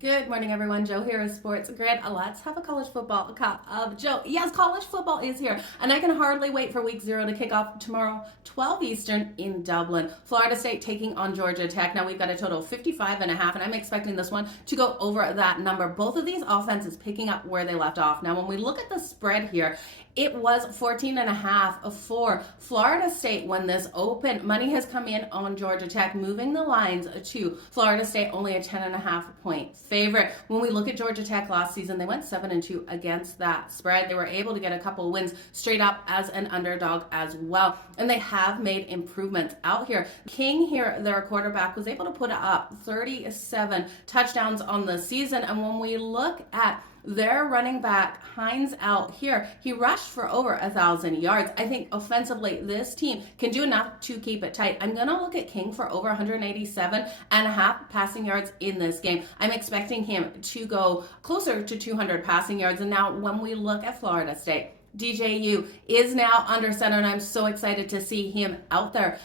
Good morning, everyone. Joe here is Sports Grid. Let's have a college football cup of Joe. Yes, college football is here, and I can hardly wait for week 0 to kick off tomorrow, 12 Eastern in Dublin. Florida State taking on Georgia Tech. Now, we've got a total of 55.5, and I'm expecting this one to go over that number. Both of these offenses picking up where they left off. Now, when we look at the spread here, it was 14.5 for Florida State when this opened. Money has come in on Georgia Tech, moving the lines to Florida State only a 10.5 point favorite. When we look at Georgia Tech last season, they went 7-2 against that spread. They were able to get a couple wins straight up as an underdog as well, and they have made improvements out here. King here, their quarterback, was able to put up 37 touchdowns on the season, and when we look at their running back, Hines, out here, he rushed for over 1,000 yards. I think offensively, this team can do enough to keep it tight. I'm going to look at King for over 187.5 passing yards in this game. I'm expecting him to go closer to 200 passing yards. And now when we look at Florida State, DJU is now under center, and I'm so excited to see him out there.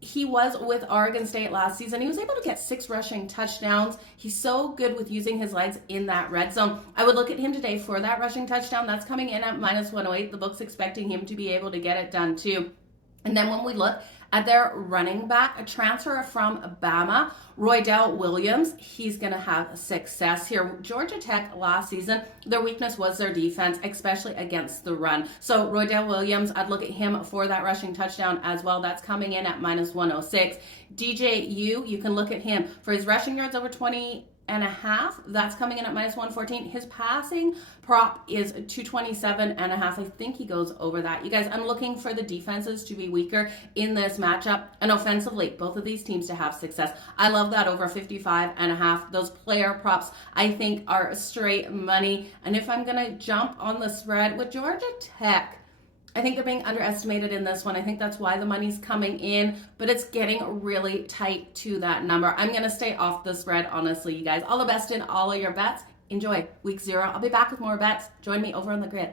He was with Oregon State last season. He was able to get 6 rushing touchdowns. He's so good with using his legs in that red zone. I would look at him today for that rushing touchdown. That's coming in at minus 108. The book's expecting him to be able to get it done too. And then when we look at their running back, a transfer from Bama, Roydell Williams, he's going to have success here. Georgia Tech last season, their weakness was their defense, especially against the run. So Roydell Williams, I'd look at him for that rushing touchdown as well. That's coming in at minus 106. DJU, you can look at him for his rushing yards over 20.5. That's coming in at minus 114. His passing prop is 227.5. I think he goes over that. You guys, I'm looking for the defenses to be weaker in this matchup, and offensively, both of these teams to have success. I love that over 55.5. Those player props, I think, are straight money. And if I'm going to jump on the spread with Georgia Tech, I think they're being underestimated in this one. I think that's why the money's coming in, but it's getting really tight to that number. I'm going to stay off the spread, honestly, you guys. All the best in all of your bets. Enjoy week 0. I'll be back with more bets. Join me over on the grid.